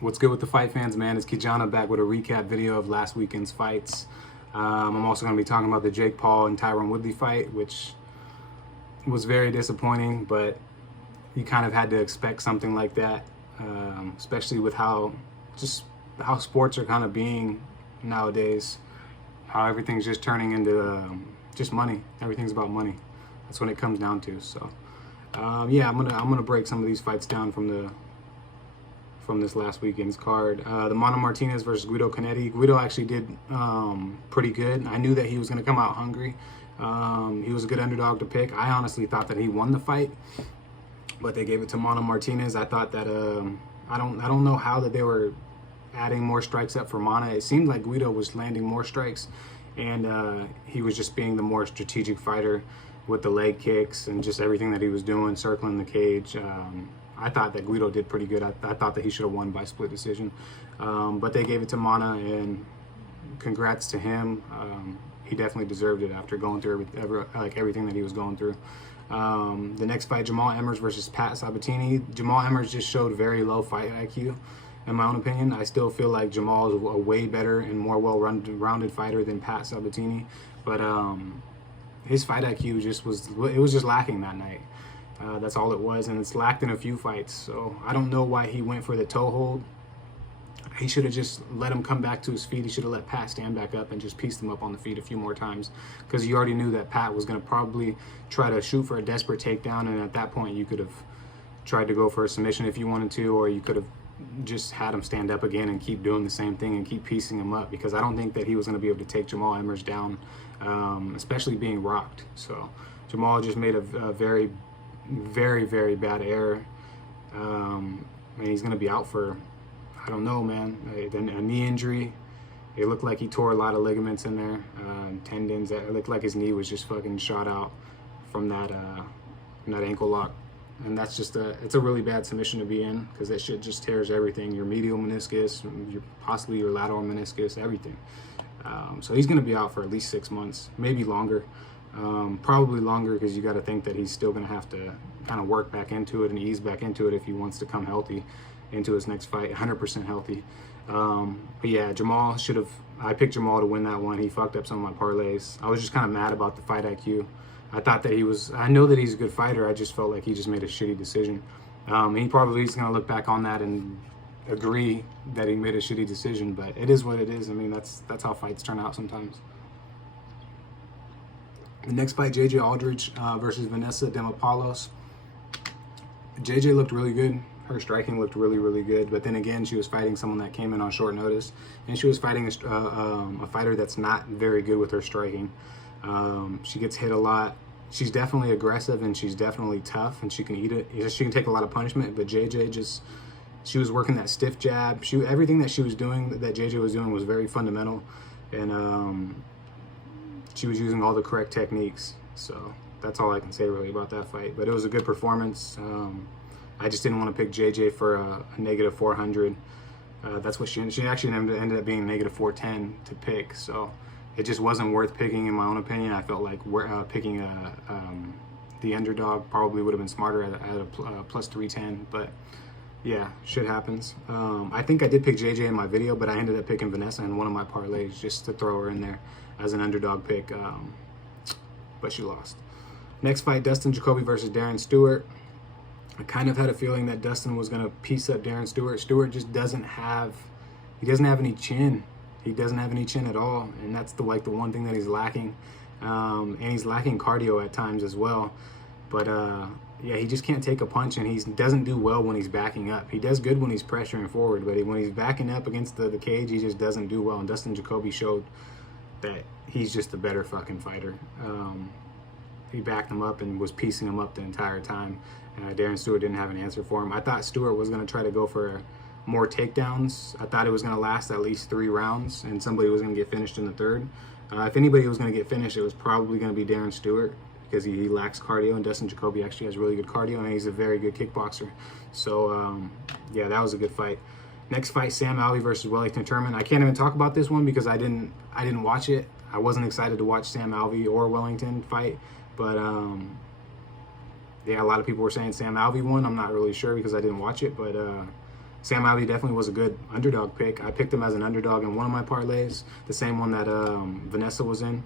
What's good with the fight fans, man? It's Kijana back with a recap video of last weekend's fights. I'm also going to be talking about the Jake Paul and Tyron Woodley fight, which was very disappointing, but you kind of had to expect something like that, especially with how sports are kind of being nowadays. How everything's just turning into just money. Everything's about money. That's what it comes down to. So, yeah, I'm gonna break some of these fights down from this last weekend's card. The Martinez versus Guido Connetti. Guido actually did pretty good. I knew that he was going to come out hungry. He was a good underdog to pick. I honestly thought that he won the fight, but they gave it to Martinez. I thought that I don't know how that they were adding more strikes up for Mana. It seemed like Guido was landing more strikes, and he was just being the more strategic fighter with the leg kicks and just everything that he was doing, circling the cage. I thought that Guido did pretty good. I thought that he should have won by split decision. But they gave it to Mana, and congrats to him. He definitely deserved it after going through everything that he was going through. The next fight, Jamal Emers versus Pat Sabatini. Jamal Emers just showed very low fight IQ, in my own opinion. I still feel like Jamal is a way better and more well-rounded fighter than Pat Sabatini. But his fight IQ was just lacking that night. That's all it was, and it's lacked in a few fights. So I don't know why he went for the toe hold. He should have just let him come back to his feet. He should have let Pat stand back up and just pieced him up on the feet a few more times, because you already knew that Pat was going to probably try to shoot for a desperate takedown, and at that point you could have tried to go for a submission if you wanted to, or you could have just had him stand up again and keep doing the same thing and keep piecing him up, because I don't think that he was going to be able to take Jamal Emers down, especially being rocked. So Jamal just made a very, very bad error, and he's going to be out for, I don't know, man. Then a knee injury. It looked like he tore a lot of ligaments in there, tendons. It looked like his knee was just fucking shot out from that ankle lock. And that's just it's a really bad submission to be in, because that shit just tears everything. Your medial meniscus, possibly your lateral meniscus, everything. So he's going to be out for at least 6 months, maybe longer. Probably longer, because you got to think that he's still going to have to kind of work back into it and ease back into it if he wants to come healthy into his next fight, 100% healthy. But yeah, Jamal should have. I picked Jamal to win that one. He fucked up some of my parlays. I was just kind of mad about the fight IQ. I thought that I know that he's a good fighter. I just felt like he just made a shitty decision. He probably is going to look back on that and agree that he made a shitty decision, but it is what it is. I mean, that's how fights turn out sometimes. The next fight, JJ Aldridge versus Vanessa Demopoulos. JJ looked really good. Her striking looked really good, but then again, she was fighting someone that came in on short notice, and she was fighting a fighter that's not very good with her striking. She gets hit a lot. She's definitely aggressive, and she's definitely tough, and she can eat it. She can take a lot of punishment, but JJ she was working that stiff jab. Everything that she was doing, that JJ was doing, was very fundamental, and she was using all the correct techniques. So that's all I can say really about that fight. But it was a good performance. I just didn't want to pick JJ for a negative 400. That's what she actually ended up being negative 410 to pick. So it just wasn't worth picking, in my own opinion. I felt like picking the underdog probably would have been smarter at a plus 310. But yeah, shit happens. I think I did pick JJ in my video, but I ended up picking Vanessa in one of my parlays just to throw her in there as an underdog pick. But she lost. Next fight, Dustin Jacoby versus Daryn Stewart. I kind of had a feeling that Dustin was going to piece up Daryn Stewart. Stewart just doesn't have any chin. He doesn't have any chin at all, and that's the one thing that he's lacking. And he's lacking cardio at times as well. But yeah, he just can't take a punch, and he doesn't do well when he's backing up. He does good when he's pressuring forward, but when he's backing up against the cage, he just doesn't do well. And Dustin Jacoby showed that he's just a better fucking fighter. He backed him up and was piecing him up the entire time. Daryn Stewart didn't have an answer for him. I thought Stewart was going to try to go for more takedowns. I thought it was going to last at least 3 rounds, and somebody was going to get finished in the third. If anybody was going to get finished, it was probably going to be Daryn Stewart, because he lacks cardio, and Dustin Jacoby actually has really good cardio, and he's a very good kickboxer. So, yeah, that was a good fight. Next fight, Sam Alvey versus Wellington Tournament. I can't even talk about this one because I didn't watch it. I wasn't excited to watch Sam Alvey or Wellington fight, but yeah, a lot of people were saying Sam Alvey won. I'm not really sure because I didn't watch it, but Sam Alvey definitely was a good underdog pick. I picked him as an underdog in one of my parlays, the same one that Vanessa was in.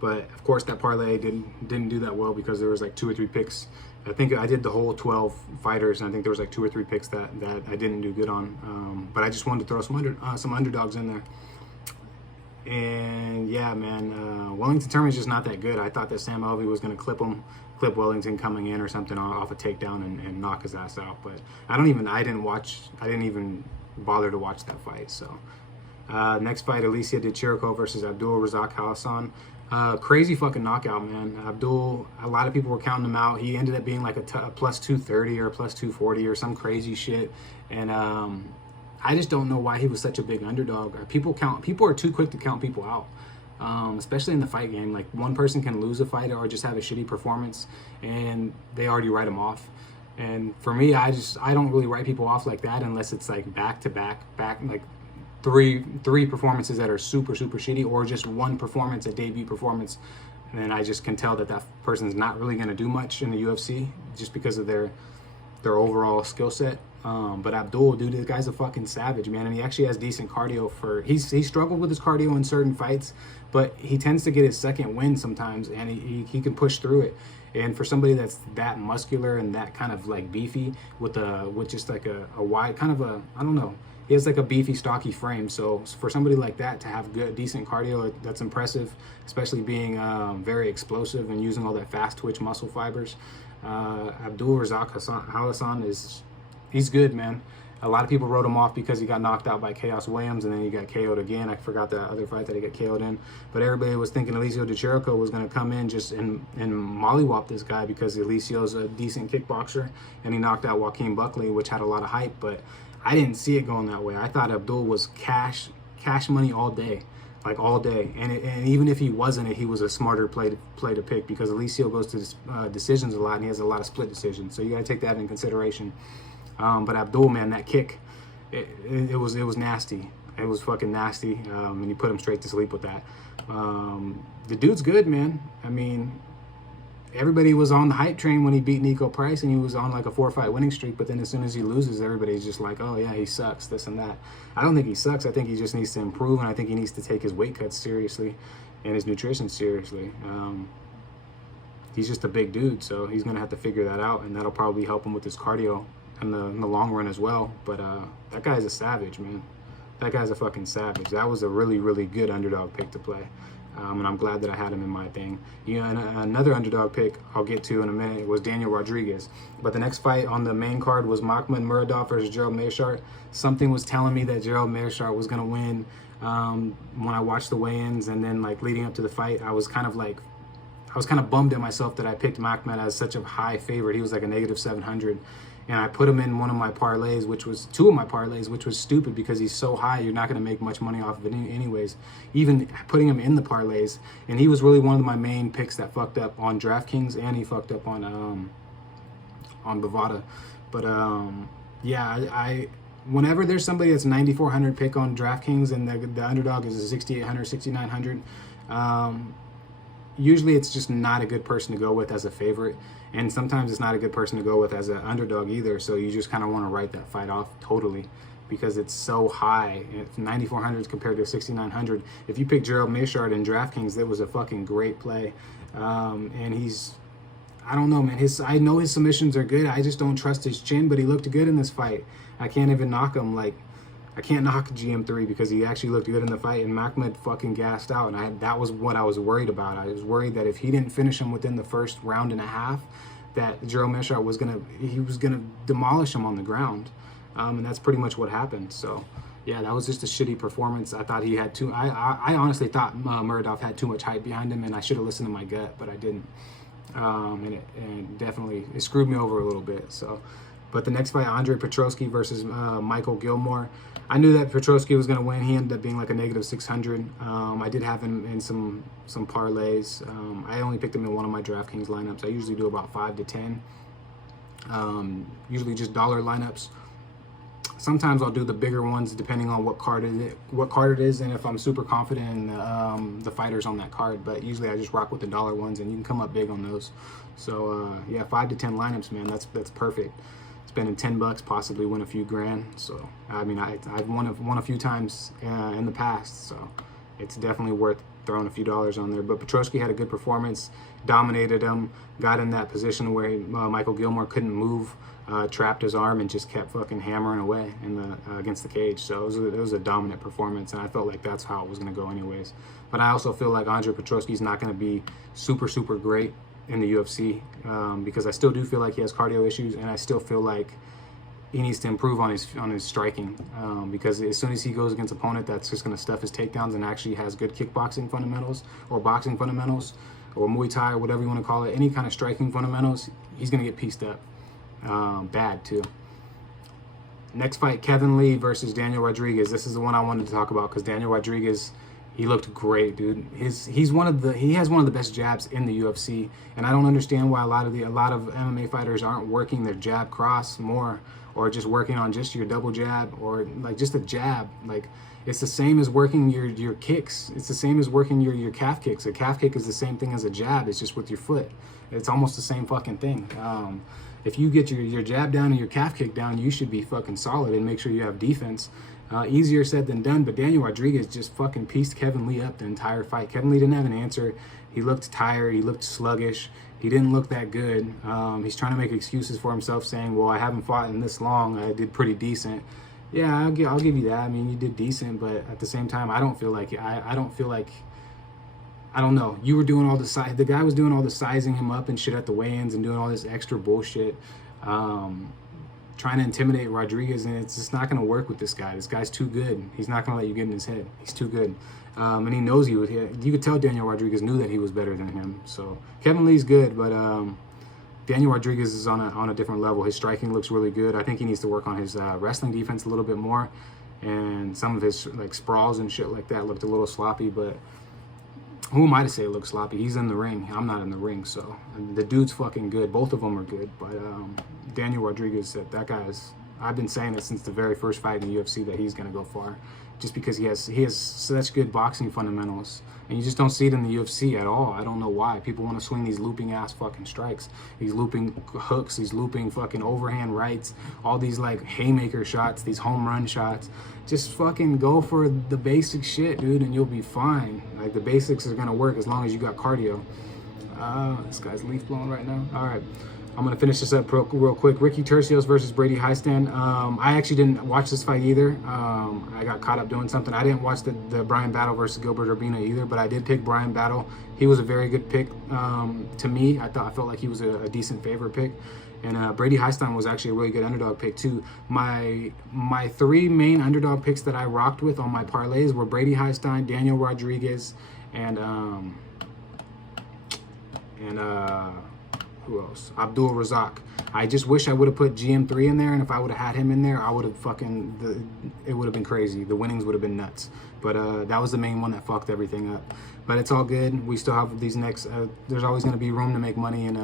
But of course, that parlay didn't do that well because there was like 2 or 3 picks. I think I did the whole 12 fighters, and I think there was like 2 or 3 picks that I didn't do good on. But I just wanted to throw some underdogs in there. And yeah, man, Wellington Tournament is just not that good. I thought that Sam Alvey was going to clip Wellington coming in or something off a takedown and knock his ass out. But I didn't even bother to watch that fight. So next fight, Alicia de Chirico versus Abdul Razak Khalasan. Crazy fucking knockout, man. Abdul, a lot of people were counting him out. He ended up being like a plus 230 or plus 240 or some crazy shit. And I just don't know why he was such a big underdog. People are too quick to count people out, especially in the fight game. Like, one person can lose a fight or just have a shitty performance, and they already write them off. And for me, I don't really write people off like that unless it's like back to back, like three performances that are super shitty, or just one performance, a debut performance, and then I just can tell that person's not really going to do much in the UFC just because of their overall skill set. But Abdul, dude, this guy's a fucking savage, man, and he actually has decent cardio. He struggled with his cardio in certain fights, but he tends to get his second win sometimes, and he can push through it. And for somebody that's that muscular and that kind of like beefy with just like a wide kind of I don't know. He has like a beefy, stocky frame. So for somebody like that to have decent cardio, that's impressive, especially being very explosive and using all that fast twitch muscle fibers. Abdul Razak Khalasan he's good, man. A lot of people wrote him off because he got knocked out by Chaos Williams, and then he got KO'd again. I forgot that other fight that he got KO'd in. But everybody was thinking Alicia de Chirico was going to come in just and mollywop this guy because Alicia's a decent kickboxer, and he knocked out Joaquin Buckley, which had a lot of hype. But I didn't see it going that way. I thought Abdul was cash money all day, like all day. And even if he wasn't, he was a smarter play to pick because Alicia goes to decisions a lot, and he has a lot of split decisions. So you got to take that into consideration. But Abdul, man, that kick, it was nasty. It was fucking nasty, and he put him straight to sleep with that. The dude's good, man. I mean, everybody was on the hype train when he beat Nico Price, and he was on like a 4-fight winning streak. But then as soon as he loses, everybody's just like, oh yeah, he sucks, this and that. I don't think he sucks. I think he just needs to improve, and I think he needs to take his weight cuts seriously and his nutrition seriously. He's just a big dude, so he's gonna have to figure that out, and that'll probably help him with his cardio in the long run as well. But that guy's a savage, man. That guy's a fucking savage. That was a really good underdog pick to play, and I'm glad that I had him in my thing. And another underdog pick I'll get to in a minute was Daniel Rodriguez. But the next fight on the main card was Mahmud Murad versus Gerald Mayshart. Something was telling me that Gerald Mayshart was gonna win when I watched the weigh-ins, and then like leading up to the fight, I was kind of bummed at myself that I picked Mahmud as such a high favorite. He was like a -700. And I put him in one of my parlays, which was 2 of my parlays, which was stupid because he's so high, you're not going to make much money off of it anyways. Even putting him in the parlays, and he was really one of my main picks that fucked up on DraftKings, and he fucked up on Bovada. But yeah, I whenever there's somebody that's 9,400 pick on DraftKings and the underdog is a 6,800, 6,900, usually it's just not a good person to go with as a favorite. And sometimes it's not a good person to go with as an underdog either. So you just kind of want to write that fight off totally because it's so high. 9,400 compared to 6,900. If you pick Gerald Mayshart in DraftKings, that was a fucking great play. And I don't know, man. I know his submissions are good. I just don't trust his chin, but he looked good in this fight. I can't even knock him. Like, I can't knock GM3 because he actually looked good in the fight, and Mahmud fucking gassed out, and that was what I was worried about. I was worried that if he didn't finish him within the first round and a half, that Gerald Mayshart was gonna demolish him on the ground, and that's pretty much what happened. So yeah, that was just a shitty performance. I thought he had too. I honestly thought Murad had too much hype behind him, and I should have listened to my gut, but I didn't. And definitely it screwed me over a little bit. So. But the next fight, Andre Petrovsky versus Michael Gilmore. I knew that Petrovsky was going to win. He ended up being like a -600. I did have him in some parlays. I only picked him in one of my DraftKings lineups. I usually do about 5 to 10. Usually just dollar lineups. Sometimes I'll do the bigger ones depending on what card it is, and if I'm super confident in the fighters on that card. But usually I just rock with the dollar ones, and you can come up big on those. So yeah, 5 to 10 lineups, man. That's perfect. It's spending $10, possibly win a few grand. So I mean, I've won a few times in the past, so it's definitely worth throwing a few dollars on there. But Petrovsky had a good performance, dominated him, got in that position where Michael Gilmore couldn't move, trapped his arm, and just kept fucking hammering away in the against the cage. So it was a dominant performance, and I felt like that's how it was going to go anyways. But I also feel like Andre Petrovsky's not going to be super great in the UFC, because I still do feel like he has cardio issues, and I still feel like he needs to improve on his striking, because as soon as he goes against an opponent that's just going to stuff his takedowns and actually has good kickboxing fundamentals or boxing fundamentals or Muay Thai or whatever you want to call it, any kind of striking fundamentals, he's going to get pieced up bad too. Next fight, Kevin Lee versus Daniel Rodriguez. This is the one I wanted to talk about because Daniel Rodriguez, he looked great, dude. He has one of the best jabs in the UFC, and I don't understand why a lot of MMA fighters aren't working their jab cross more, or just working on just your double jab, or like just a jab. Like, it's the same as working your kicks. It's the same as working your calf kicks. A calf kick is the same thing as a jab. It's just with your foot. It's almost the same fucking thing. If you get your jab down and your calf kick down, you should be fucking solid and make sure you have defense. Easier said than done, but Daniel Rodriguez just fucking pieced Kevin Lee up the entire fight. Kevin Lee didn't have an answer. He looked tired. He looked sluggish. He didn't look that good. He's trying to make excuses for himself, saying, well, I haven't fought in this long. I did pretty decent. Yeah, I'll give you that. I mean, you did decent, but at the same time, I don't feel like I don't know. You were doing all the guy was doing all the sizing him up and shit at the weigh-ins and doing all this extra bullshit, trying to intimidate Rodriguez, and it's just not going to work with this guy. This guy's too good. He's not going to let you get in his head. He's too good. And he knows you could tell Daniel Rodriguez knew that he was better than him. So Kevin Lee's good, but Daniel Rodriguez is on a different level. His striking looks really good. I think he needs to work on his wrestling defense a little bit more, and some of his like sprawls and shit like that looked a little sloppy, but who am I to say it looks sloppy? He's in the ring. I'm not in the ring, so the dude's fucking good. Both of them are good, but Daniel Rodriguez, that guy's. I've been saying it since the very first fight in the UFC that he's gonna go far, just because he has such good boxing fundamentals, and you just don't see it in the UFC at all. I don't know why people want to swing these looping ass fucking strikes, these looping hooks, these looping fucking overhand rights, all these like haymaker shots, these home run shots. Just fucking go for the basic shit, dude, and you'll be fine. Like, the basics are gonna work as long as you got cardio. This guy's leaf blowing right now. All right, I'm gonna finish this up real quick. Ricky Tercios versus Brady Hiestand. I actually didn't watch this fight either. I got caught up doing something. I didn't watch the Brian Battle versus Gilbert Urbina either, but I did pick Brian Battle. He was a very good pick to me. I felt like he was a decent favorite pick. And Brady Hiestand was actually a really good underdog pick too. My three main underdog picks that I rocked with on my parlays were Brady Hiestand, Daniel Rodriguez, and who else? Abdul Razak. I just wish I would have put GM3 in there, and if I would have had him in there, I would have it would have been crazy. The winnings would have been nuts. But that was the main one that fucked everything up. But it's all good. We still have these next, there's always going to be room to make money and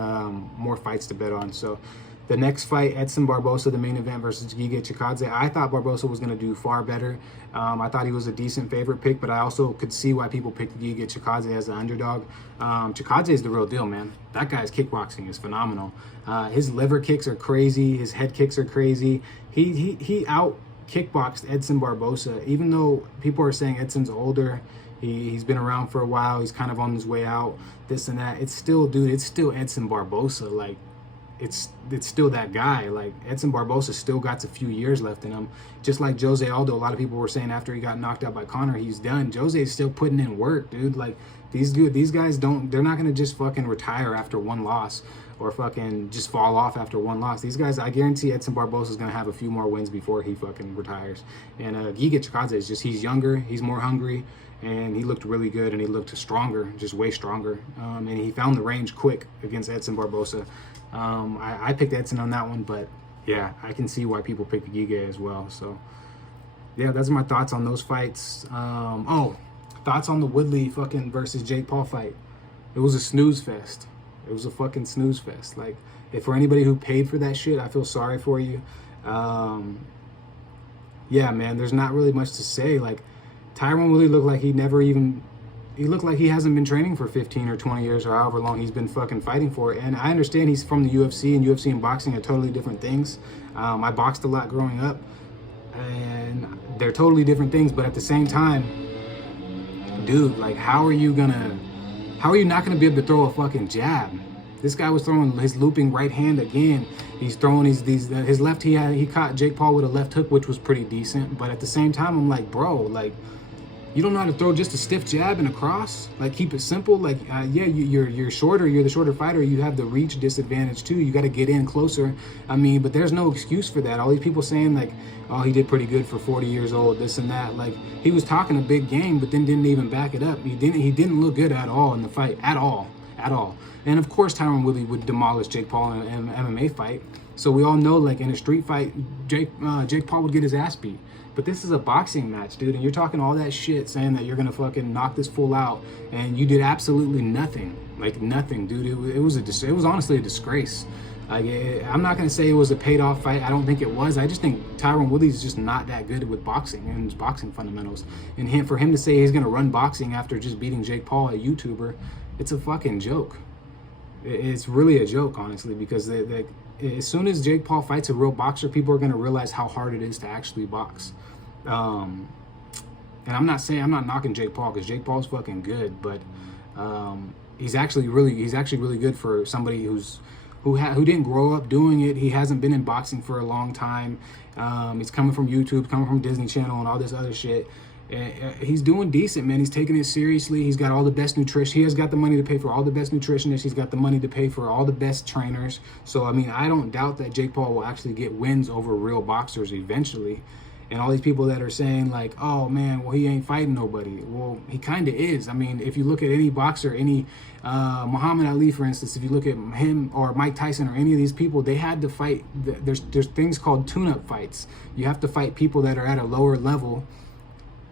more fights to bet on. So the next fight, Edson Barboza, the main event versus Giga Chikadze. I thought Barboza was going to do far better. I thought he was a decent favorite pick, but I also could see why people picked Giga Chikadze as the underdog. Chikadze is the real deal, man. That guy's kickboxing is phenomenal. His liver kicks are crazy. His head kicks are crazy. He out kickboxed Edson Barboza. Even though people are saying Edson's older, he's been around for a while, he's kind of on his way out, this and that, it's still, dude, it's still Edson Barboza. Like, it's still that guy. Like, Edson Barboza still got a few years left in him. Just like Jose Aldo, a lot of people were saying after he got knocked out by Conor, he's done. Jose is still putting in work, dude. Like, these guys they're not gonna just fucking retire after one loss or fucking just fall off after one loss. These guys, I guarantee Edson Barboza is gonna have a few more wins before he fucking retires. And Giga Chikadze is just, he's younger, he's more hungry, and he looked really good, and he looked stronger, just way stronger. And he found the range quick against Edson Barboza. I picked Edson on that one, but yeah, I can see why people picked Giga as well. So yeah, those are my thoughts on those fights. Thoughts on the Woodley fucking versus Jake Paul fight. It was a snooze fest. It was a fucking snooze fest. Like, if for anybody who paid for that shit, I feel sorry for you. Yeah, man, there's not really much to say. Like, Tyron Woodley looked like he never even looked like he hasn't been training for 15 or 20 years or however long he's been fucking fighting for. And I understand he's from the UFC, and UFC and boxing are totally different things. I boxed a lot growing up, and they're totally different things. But at the same time, dude, like, how are you not gonna be able to throw a fucking jab? This guy was throwing his looping right hand again. He's throwing his left. He caught Jake Paul with a left hook, which was pretty decent. But at the same time, I'm like, bro, like, you don't know how to throw just a stiff jab and a cross? Like, keep it simple. Like, yeah, you're shorter. You're the shorter fighter. You have the reach disadvantage too. You got to get in closer. I mean, but there's no excuse for that. All these people saying like, oh, he did pretty good for 40 years old, this and that. Like, he was talking a big game, but then didn't even back it up. He didn't look good at all in the fight, at all. And of course, Tyron Woodley would demolish Jake Paul in an MMA fight. So we all know, like, in a street fight, Jake Paul would get his ass beat. But this is a boxing match, dude, and you're talking all that shit saying that you're gonna fucking knock this fool out, and you did absolutely nothing. Like, nothing, dude. It was honestly a disgrace. Like, I'm not gonna say it was a paid off fight. I don't think it was. I just think Tyron Woodley's just not that good with boxing and his boxing fundamentals. And for him to say he's gonna run boxing after just beating Jake Paul, a YouTuber, it's a fucking joke. It's really a joke, honestly, because as soon as Jake Paul fights a real boxer, people are going to realize how hard it is to actually box. And I'm not knocking Jake Paul, because Jake Paul's fucking good, but he's actually really good for somebody who didn't grow up doing it. He hasn't been in boxing for a long time. He's coming from YouTube, coming from Disney Channel, and all this other shit. He's doing decent, man. He's taking it seriously. He's got all the best nutrition. He has got the money to pay for all the best nutritionists. He's got the money to pay for all the best trainers. So, I mean, I don't doubt that Jake Paul will actually get wins over real boxers eventually. And all these people that are saying, like, oh, man, well, he ain't fighting nobody. Well, he kind of is. I mean, if you look at any boxer, any Muhammad Ali, for instance, if you look at him or Mike Tyson or any of these people, they had to fight. There's things called tune-up fights. You have to fight people that are at a lower level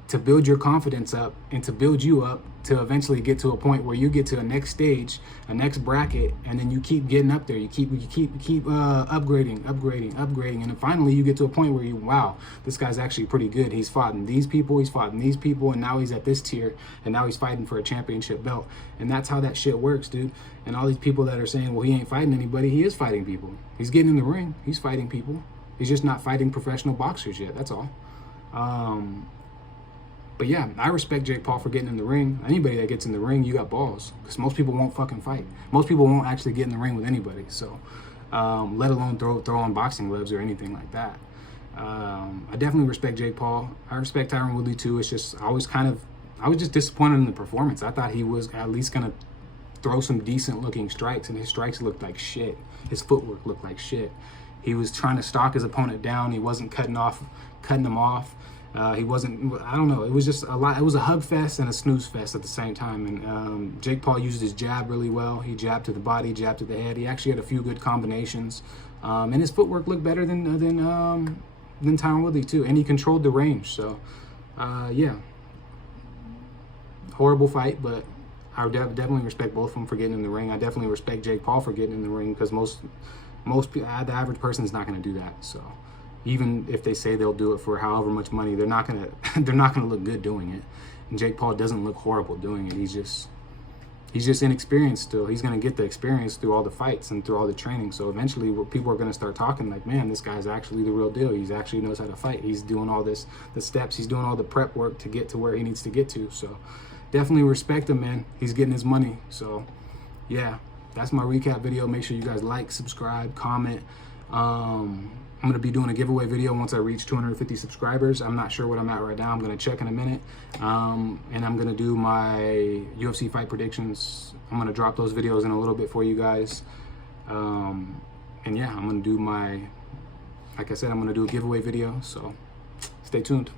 to build your confidence up and to build you up to eventually get to a point where you get to a next stage, a next bracket, and then you keep getting up there. You keep upgrading, and then finally you get to a point where wow, this guy's actually pretty good. He's fought in these people, and now he's at this tier, and now he's fighting for a championship belt. And that's how that shit works, dude. And all these people that are saying, well, he ain't fighting anybody, he is fighting people. He's getting in the ring, he's fighting people. He's just not fighting professional boxers yet, that's all. But yeah, I respect Jake Paul for getting in the ring. Anybody that gets in the ring, you got balls. Because most people won't fucking fight. Most people won't actually get in the ring with anybody. So, let alone throw on boxing gloves or anything like that. I definitely respect Jake Paul. I respect Tyron Woodley too. It's just, I was just disappointed in the performance. I thought he was at least going to throw some decent looking strikes, and his strikes looked like shit. His footwork looked like shit. He was trying to stalk his opponent down. He wasn't cutting him off. He wasn't, I don't know, it was just a lot. It was a hug fest and a snooze fest at the same time. And Jake Paul used his jab really well. He jabbed to the body, jabbed to the head. He actually had a few good combinations. And his footwork looked better than Tyron Woodley too. And he controlled the range. So, yeah. Horrible fight, but I definitely respect both of them for getting in the ring. I definitely respect Jake Paul for getting in the ring, because most people, the average person is not going to do that. So, even if they say they'll do it for however much money, they're not gonna look good doing it. And Jake Paul doesn't look horrible doing it. He's just inexperienced still. He's gonna get the experience through all the fights and through all the training. So eventually, people are gonna start talking like, man, this guy's actually the real deal. He's actually knows how to fight. He's doing all the steps. He's doing all the prep work to get to where he needs to get to. So definitely respect him, man. He's getting his money. So yeah, that's my recap video. Make sure you guys like, subscribe, comment. I'm going to be doing a giveaway video once I reach 250 subscribers. I'm not sure what I'm at right now. I'm going to check in a minute. And I'm going to do my UFC fight predictions. I'm going to drop those videos in a little bit for you guys. And yeah, I'm going to do like I said, I'm going to do a giveaway video. So stay tuned.